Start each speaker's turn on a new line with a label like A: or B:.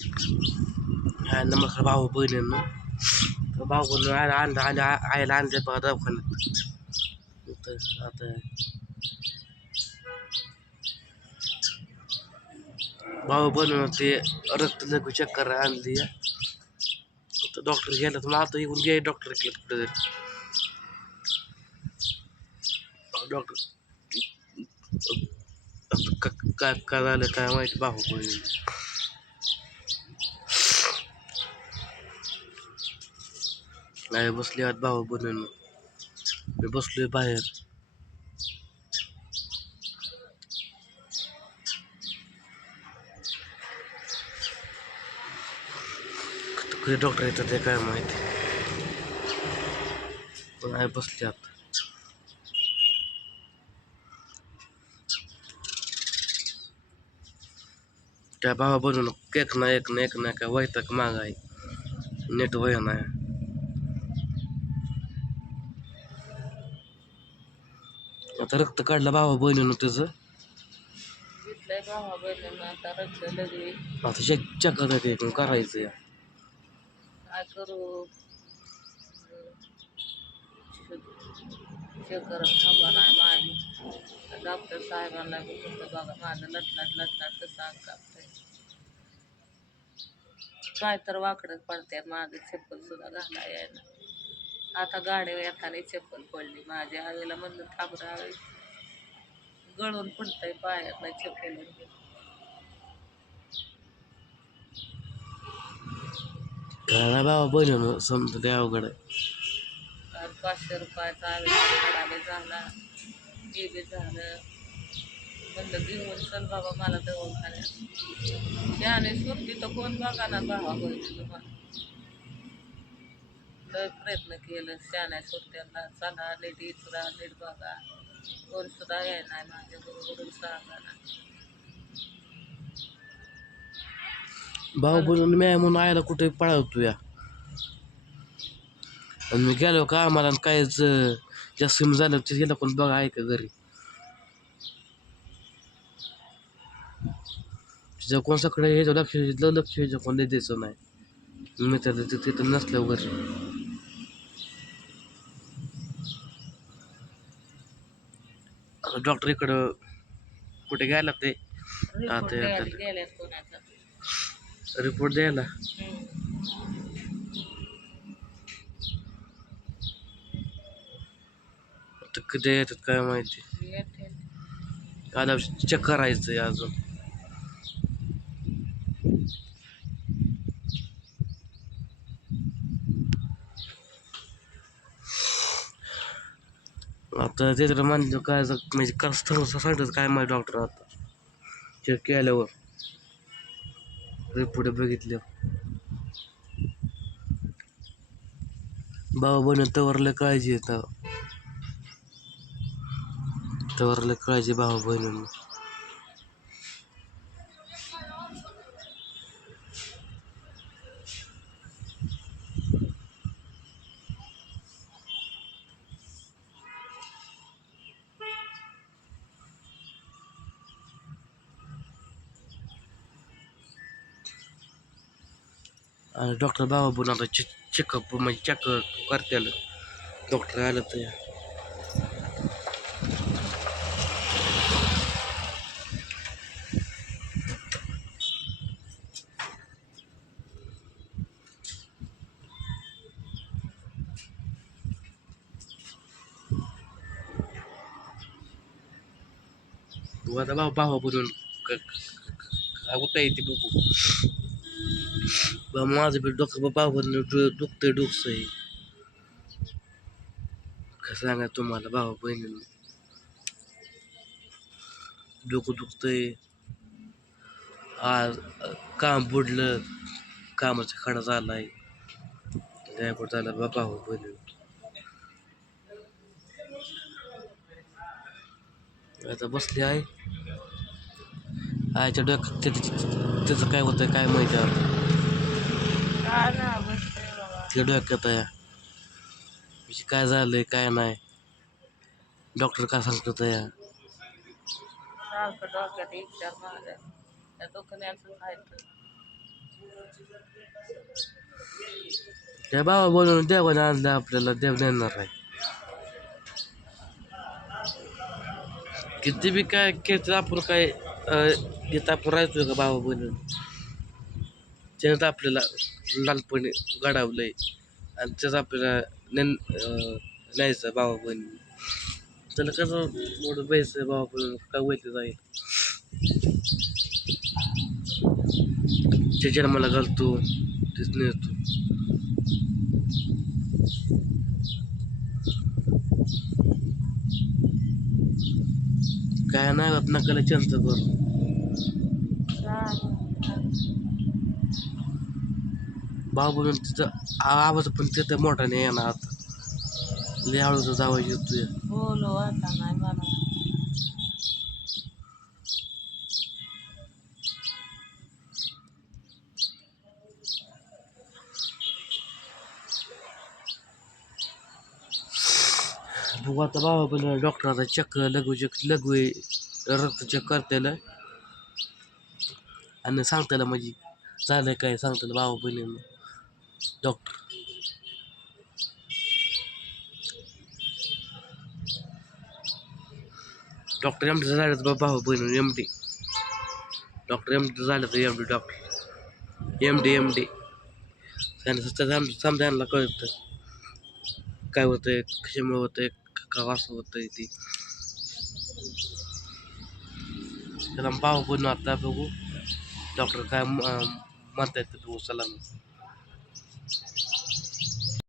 A: हा नमस्कार भाऊ बहिणींनो तर भाऊ बहिणी आयला आणलं आणि आईला आणले बघा दवाखान्यात तर आता भाऊ बहिणीनं ते रक्त लगू चेक करायला आणली तर डॉक्टर गेला तर मला आता येऊन घे डॉक्टर केलं कुठे डॉक्टर काय काय झालं काय माहिती भाऊ बहिणी नाही बसले आत भाऊ बनून. मी बसलोय बाहेर. कधी डॉक्टर येतात ते काय माहिती? पण आहे बसले आत. त्या भावा बनून एक ना एक ना एक ना काय वैताग माग आहे नेट वय नाही आता रक्त काढलं भावा बहिणीनं त्याचं
B: घेतलंय भावा बहिणीनं आता रक्त लगे
A: आता चेक चेक करायचं आहे, करायचं. या
B: काय करू? चेक करत थांबा नाही माझी डॉक्टर साहेबांना बी म्हणलं बघा माझं लटलाट लटलाट कसं अंग कापतंय काय तर वाकडं पडते माझं चप्पल सुद्धा घाला यायला आता गाडी येताना चप्पल पडली. माझ्या आईला म्हणलं थांबरावे गळून पडतंय पायात नाही चप्पल
A: नाही भावा बहिणीनं? समजा ते अवघड
B: पाचशे रुपयाचा आवेदन झाला. हे बी झालं. म्हणलं घेऊन चल बाबा मला दवाखान्यात. त्याने सुरती तर कोण बघा ना भावा बहिणी तुम्हाला लय प्रयत्न केलं. शाण्या सुट्ट्यांना चला नीट इचरा नीट बघा. कोण सुद्धा याय नाही माझ्या बरोबरून सांगा
A: भाऊ बोलून मी म्हणून आयला कुठे पळावतो या? आणि मी गेलो का आम्हाला काहीच जास्त कमी झालं ते गेलं पण बघा आहे का घरी. तिच्या कोण सकडे ह्याच्या लक्ष लक्ष कोण द्यायचं नाही. मी तर तिथं तिथं नसल्यावर घरी. डॉक्टर इकडं कुठे गेला ते? आता- रिपोर्ट द्यायला कधी येतात काय माहिती. आता चेक करायचं आहे अजून. आता ते तर मानलं काय जर- म्हणजे कसं सांगतात काय माहिती डॉक्टर आता. चेक केल्यावर. रिपोर्ट बघितले. बाबा बन तवरला काळजी येतं तवरला काळजी भावा बहिणींना. डॉक्टर बाबा बोलून आता चेक चेकअप म्हणजे चेक करते डॉक्टर आलं तर तू आता बाबा बाबा बोलून काय होता येते बघू बा माझं बी डोकं बाबा बोलून दुखतंय डोकं आहे कसं सांगा तुम्हाला भावा बहिणींना डोकं दुखतंय आज काम बुडलं कामाचा खडा झालाय त्यामुळे झाला बाबा हो बहिणी आता बसली आहे आयच्या डोक्यात ते- त्याचं काय होतंय काय माहिती आता
B: काय ना बसतंय बाबा
A: ते डोक्यात आहे म्हणजे काय झालंय काय नाही? डॉक्टर काय
B: विचार माझ्या. त्या
A: त्या बाबा बोलून देवाने आणलं आपल्याला देव नेणार आहे. किती बी काय केलं आपण काय घेत आपण राहतोय का बाबा बनून त्यानं तर आपल्याला लहानपणी आहे आणि त्याच आपल्याला नेन न्यायचं भावा बहिणी त्याला कसं मोठं पैसे भावा बहिणी काय वैते जाईल. ते जन्माला घालतो तेच नेतो. काय नाही होत नकाला चंच कर. म्हणून तिथं आवाज पण तिथं मोठाने येणार. आता लय हळूचा
B: बोलो आता नाही मला
A: बघू आता बाबा पण डॉक्टरचा चेक लघु चेक लघु रक्त चेक करतेला आणि सांगताला म्हणजे झालं काय सांगताला बाबा बहिणीनं डॉक्टर. डॉक्टर एम डी झालं तर बाबा बहिणी M D. Doctor M D झालं तर M D doctor. M D M D. समजा समजायला कळतं काय होतंय कशामुळे होतंय का वास होतंय ती. त्याला पाहू पण आता बघू. डॉक्टर काय म्हणता म्हणतायत बघू चला